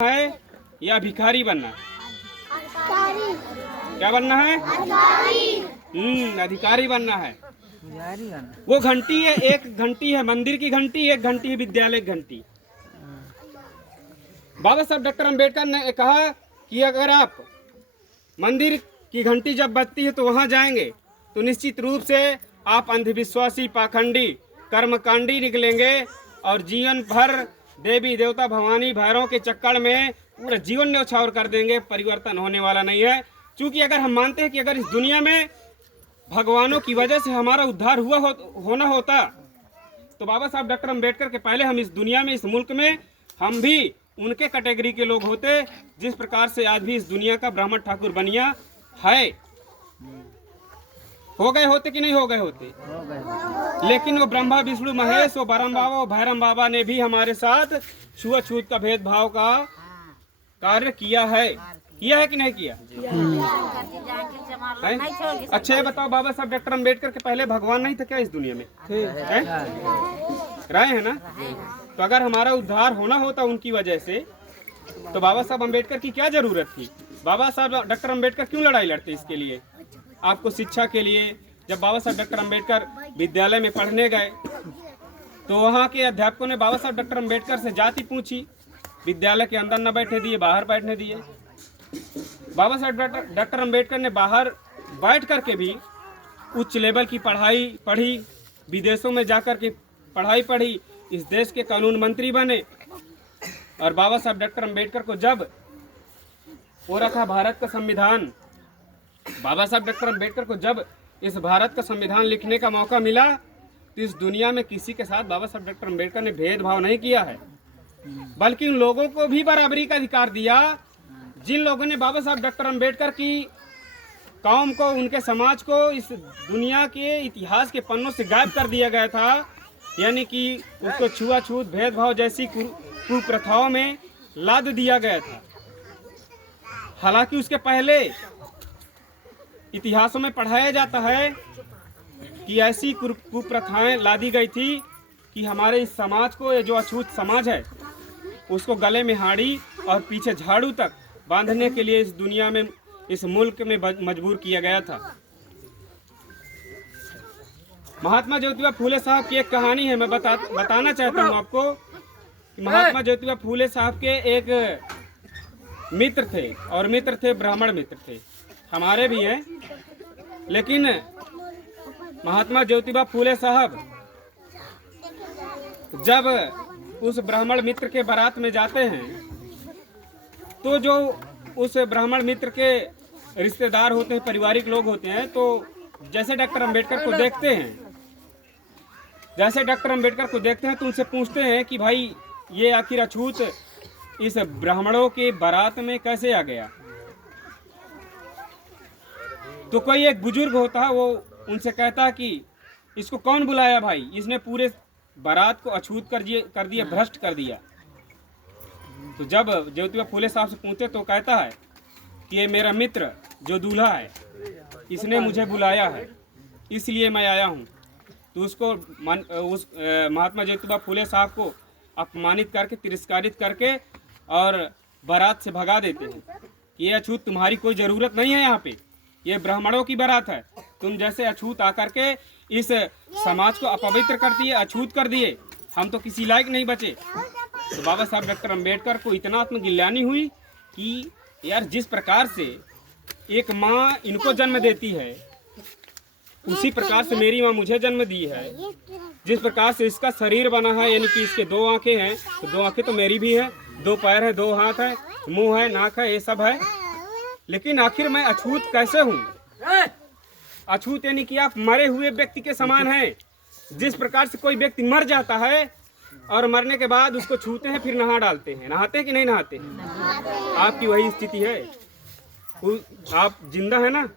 है या भिखारी बनना? क्या बनना है? अधिकारी बनना है। वो घंटी है, एक घंटी है मंदिर की घंटी, एक घंटी है विद्यालय की घंटी। बाबा साहब डॉक्टर अंबेडकर ने कहा कि अगर आप मंदिर की घंटी जब बजती है तो वहां जाएंगे तो निश्चित रूप से आप अंधविश्वासी, पाखंडी, कर्मकांडी निकलेंगे और जीवन भर देवी देवता भवानी भैरव के चक्कर में पूरा जीवन न्यौछावर कर देंगे। परिवर्तन होने वाला नहीं है। क्योंकि अगर हम मानते हैं कि अगर इस दुनिया में भगवानों की वजह से हमारा उद्धार होना होता तो बाबा साहब डॉक्टर अंबेडकर के पहले हम इस दुनिया में, इस मुल्क में हम भी उनके कैटेगरी के लोग होते, जिस प्रकार से आज भी इस दुनिया का ब्राह्मण ठाकुर बनिया है। हो गए होते कि नहीं हो गए होते? लेकिन वो ब्रह्मा विष्णु महेश, वो ब्रह्म बाबा, वो भैरम बाबा ने भी हमारे साथ छुआछूत का भेदभाव का कार्य किया है कि नहीं किया? अच्छा ये बताओ, बाबा साहब डॉक्टर अंबेडकर के पहले भगवान नहीं था क्या इस दुनिया में? रहे हैं ना? तो अगर हमारा उद्धार होना होता उनकी वजह से तो बाबा साहब अंबेडकर की क्या जरूरत थी? बाबा साहब डॉक्टर अंबेडकर क्यों लड़ाई लड़ते इसके लिए? आपको शिक्षा के लिए जब बाबा साहब डॉक्टर अंबेडकर विद्यालय में पढ़ने गए तो वहाँ के अध्यापकों ने बाबा साहब डॉक्टर अंबेडकर से जाति पूछी, विद्यालय के अंदर न बैठने दिए, बाहर बैठने दिए। बाबा साहब डॉक्टर अंबेडकर ने बाहर बैठ करके भी उच्च लेवल की पढ़ाई पढ़ी, विदेशों में जाकर के पढ़ाई पढ़ी, इस देश के कानून मंत्री बने। और बाबा साहब डॉक्टर अंबेडकर को जब हो रखा भारत का संविधान, बाबा साहब डॉक्टर अंबेडकर को जब इस भारत का संविधान लिखने का मौका मिला तो इस दुनिया में किसी के साथ बाबा साहब डॉक्टर अंबेडकर ने भेदभाव नहीं किया है, बल्कि उन लोगों को भी बराबरी का अधिकार दिया जिन लोगों ने बाबा साहब डॉक्टर अंबेडकर की कौम को, उनके समाज को इस दुनिया के इतिहास के पन्नों से गायब कर दिया गया था। यानी कि उसको छुआछूत, भेदभाव जैसी कुप्रथाओं में लाद दिया गया था। हालांकि उसके पहले इतिहासों में पढ़ाया जाता है कि ऐसी कुप्रथाएं लादी गई थी कि हमारे इस समाज को, ये जो अछूत समाज है, उसको गले में हाड़ी और पीछे झाड़ू तक बांधने के लिए इस दुनिया में, इस मुल्क में मजबूर किया गया था। महात्मा ज्योतिबा फूले साहब की एक कहानी है, मैं बताना चाहता हूँ आपको कि महात्मा ज्योतिबा फूले साहब के एक मित्र थे, और मित्र थे ब्राह्मण मित्र थे, हमारे भी हैं। लेकिन महात्मा ज्योतिबा फूले साहब जब उस ब्राह्मण मित्र के बारात में जाते हैं तो जो उस ब्राह्मण मित्र के रिश्तेदार होते हैं, पारिवारिक लोग होते हैं, तो जैसे डॉक्टर अंबेडकर को देखते हैं तो उनसे पूछते हैं कि भाई ये आखिर अछूत इस ब्राह्मणों के बारात में कैसे आ गया? तो कोई एक बुजुर्ग होता है, वो उनसे कहता है कि इसको कौन बुलाया भाई, इसने पूरे बारात को अछूत कर दिया, भ्रष्ट कर दिया। तो जब ज्योतिबा फूले साहब से पूछते तो कहता है कि ये मेरा मित्र जो दूल्हा है, इसने मुझे बुलाया है, इसलिए मैं आया हूँ। तो उसको उस महात्मा ज्योतिबा फूले साहब को अपमानित करके, तिरस्कारित करके और बारात से भगा देते हैं। ये अछूत तुम्हारी कोई ज़रूरत नहीं है यहाँ पे, ये ब्राह्मणों की बारात है। तुम जैसे अछूत आकर के इस समाज को अपवित्र कर दिए, अछूत कर दिए, हम तो किसी लायक नहीं बचे। तो बाबा साहब डॉक्टर अंबेडकर को इतना आत्मगिल्यानी हुई कि यार, जिस प्रकार से एक माँ इनको जन्म देती है उसी प्रकार से मेरी माँ मुझे जन्म दी है। जिस प्रकार से इसका शरीर बना है, यानी कि इसके 2 आंखें हैं, तो 2 आंखें तो मेरी भी हैं, 2 पैर है, 2 हाथ है, मुंह है, नाक है, ये सब है। लेकिन आखिर मैं अछूत कैसे हूँ? अछूत यानी कि आप मरे हुए व्यक्ति के समान हैं। जिस प्रकार से कोई व्यक्ति मर जाता है और मरने के बाद उसको छूते हैं, फिर नहा डालते हैं, नहाते हैं कि नहीं नहाते हैं? आपकी वही स्थिति है। आप जिंदा है ना,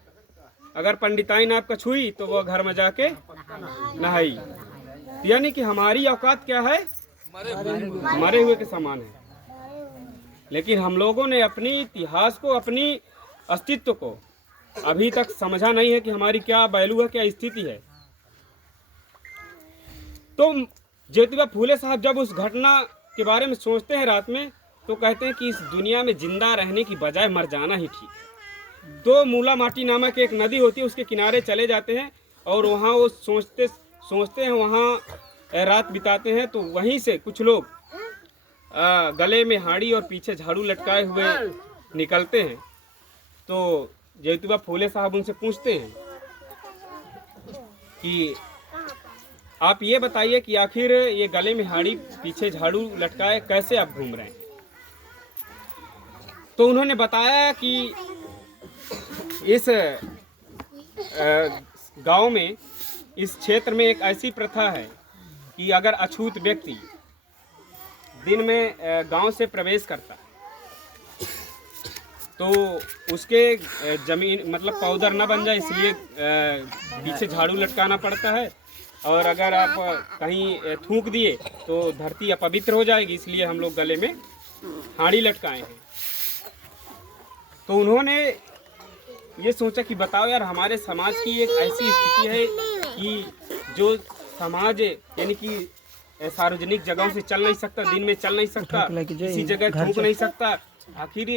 अगर पंडिताई ने आपका छुई तो वो घर में जाके नहाई। यानी कि हमारी औकात क्या है? मरे हुए के समान है। लेकिन हम लोगों ने अपनी इतिहास को, अपनी अस्तित्व को अभी तक समझा नहीं है कि हमारी क्या वैल्यू है, क्या स्थिति है। तो ज्योतिबा फूले साहब जब उस घटना के बारे में सोचते हैं रात में, तो कहते हैं कि इस दुनिया में जिंदा रहने की बजाय मर जाना ही ठीक है। तो मूला माटी नामक एक नदी होती है, उसके किनारे चले जाते हैं और वहाँ वो सोचते हैं, वहाँ रात बिताते हैं। तो वहीं से कुछ लोग गले में हाड़ी और पीछे झाड़ू लटकाए हुए निकलते हैं। तो जैतुबा फूले साहब उनसे पूछते हैं कि आप ये बताइए कि आखिर ये गले में हाड़ी पीछे झाड़ू लटकाए कैसे आप घूम रहे हैं। तो उन्होंने बताया कि इस गांव में, इस क्षेत्र में एक ऐसी प्रथा है कि अगर अछूत व्यक्ति दिन में गांव से प्रवेश करता है तो उसके जमीन मतलब पौधर न बन जाए, इसलिए पीछे झाड़ू लटकाना पड़ता है। और अगर आप कहीं थूक दिए तो धरती अपवित्र हो जाएगी, इसलिए हम लोग गले में हाड़ी लटकाए हैं। तो उन्होंने ये सोचा कि बताओ यार, हमारे समाज की एक ऐसी स्थिति है कि जो समाज यानी कि सार्वजनिक जगहों से चल नहीं सकता, दिन में चल नहीं सकता, किसी जगह थूक नहीं सकता। आखिर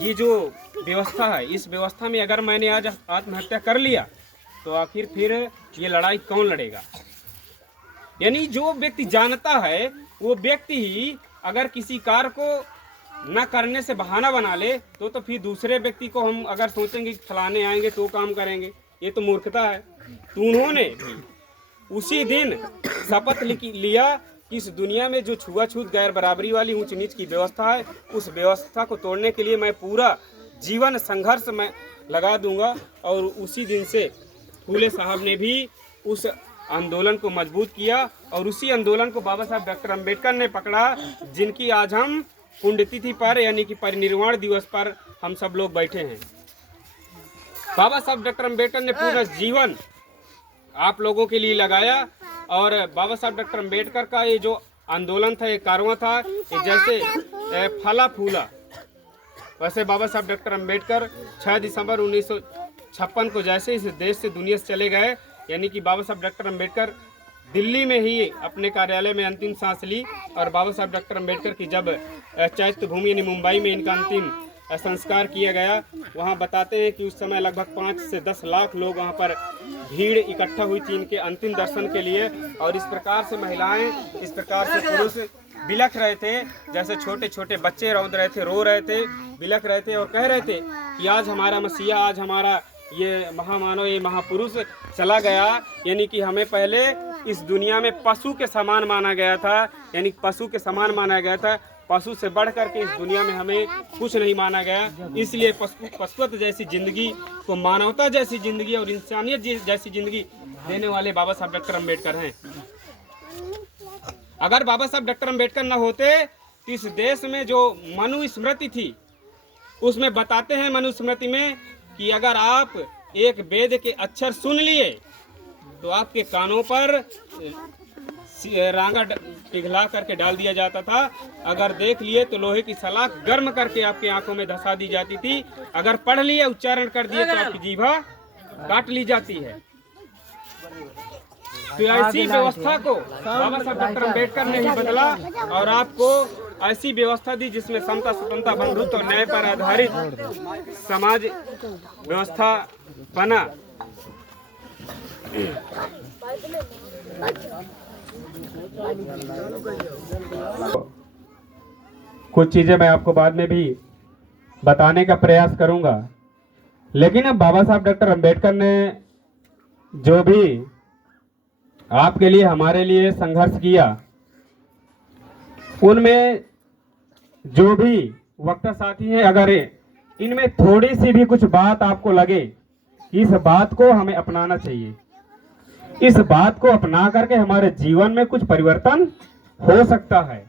ये जो व्यवस्था है, इस व्यवस्था में अगर मैंने आज आत्महत्या कर लिया तो आखिर फिर ये लड़ाई कौन लड़ेगा। यानी जो व्यक्ति जानता है वो व्यक्ति ही अगर किसी कार्य को न करने से बहाना बना ले तो फिर दूसरे व्यक्ति को हम अगर सोचेंगे कि फलाने आएंगे तो काम करेंगे, ये तो मूर्खता है। तो उन्होंने उसी दिन शपथ लिया कि इस दुनिया में जो छुआछूत गैर बराबरी वाली ऊंच नीच की व्यवस्था है, उस व्यवस्था को तोड़ने के लिए मैं पूरा जीवन संघर्ष में लगा दूंगा। और उसी दिन से फूले साहब ने भी उस आंदोलन को मजबूत किया और उसी आंदोलन को बाबा साहब डॉक्टर अम्बेडकर ने पकड़ा, जिनकी आज हम पुण्यतिथि पर यानी कि परिनिर्वाण दिवस पर हम सब लोग बैठे हैं। बाबा साहब डॉक्टर अम्बेडकर ने पूरा जीवन आप लोगों के लिए लगाया और बाबा साहब डॉक्टर अम्बेडकर का ये जो आंदोलन था, ये कारवां था, ये जैसे फला फूला, वैसे बाबा साहब डॉक्टर अम्बेडकर 6 दिसंबर 1956 को जैसे इस देश से दुनिया से चले गए, यानी कि बाबा साहब डॉक्टर अम्बेडकर दिल्ली में ही अपने कार्यालय में अंतिम सांस ली। और बाबा साहब डॉक्टर अम्बेडकर की जब चैत्य भूमि यानी मुंबई में इनका अंतिम संस्कार किया गया, वहाँ बताते हैं कि उस समय लगभग 5 से 10 लाख लोग वहाँ पर भीड़ इकट्ठा हुई थी इनके अंतिम दर्शन के लिए। और इस प्रकार से महिलाएं, इस प्रकार से पुरुष बिलख रहे थे, जैसे छोटे छोटे बच्चे रो रहे थे, बिलख रहे थे और कह रहे थे कि आज हमारा मसीहा, आज हमारा ये महामानव, ये महापुरुष चला गया। यानी कि हमें पहले इस दुनिया में पशु के समान माना गया था, यानी पशु के समान माना गया था, पशु से बढ़ करके इस दुनिया में हमें कुछ नहीं माना गया। इसलिए पशुत्व जैसी जिंदगी को मानवता जैसी जिंदगी और इंसानियत जैसी जिंदगी देने वाले बाबा साहब डॉक्टर अम्बेडकर हैं। अगर बाबा साहब डॉक्टर अम्बेडकर न होते तो इस देश में जो मनुस्मृति थी, उसमें बताते हैं मनुस्मृति में कि अगर आप एक वेद के अक्षर सुन लिए तो आपके कानों पर रांगा पिघला करके डाल दिया जाता था। अगर देख लिए तो लोहे की सलाख गर्म करके आपकी आंखों में धंसा दी जाती थी। अगर पढ़ लिए, उच्चारण कर दिए तो आपकी जीभा काट ली जाती है। तो ऐसी व्यवस्था को बाबा साहब डॉक्टर अम्बेडकर ने ही बदला और आपको ऐसी व्यवस्था दी जिसमें समता, स्वतंत्रता, बंधुत्व और न्याय पर आधारित समाज व्यवस्था बना। कुछ चीजें मैं आपको बाद में भी बताने का प्रयास करूंगा, लेकिन अब बाबा साहब डॉक्टर अम्बेडकर ने जो भी आपके लिए, हमारे लिए संघर्ष किया, उनमें जो भी वक्ता साथी हैं, अगर इनमें थोड़ी सी भी कुछ बात आपको लगे, इस बात को हमें अपनाना चाहिए। इस बात को अपना करके हमारे जीवन में कुछ परिवर्तन हो सकता है।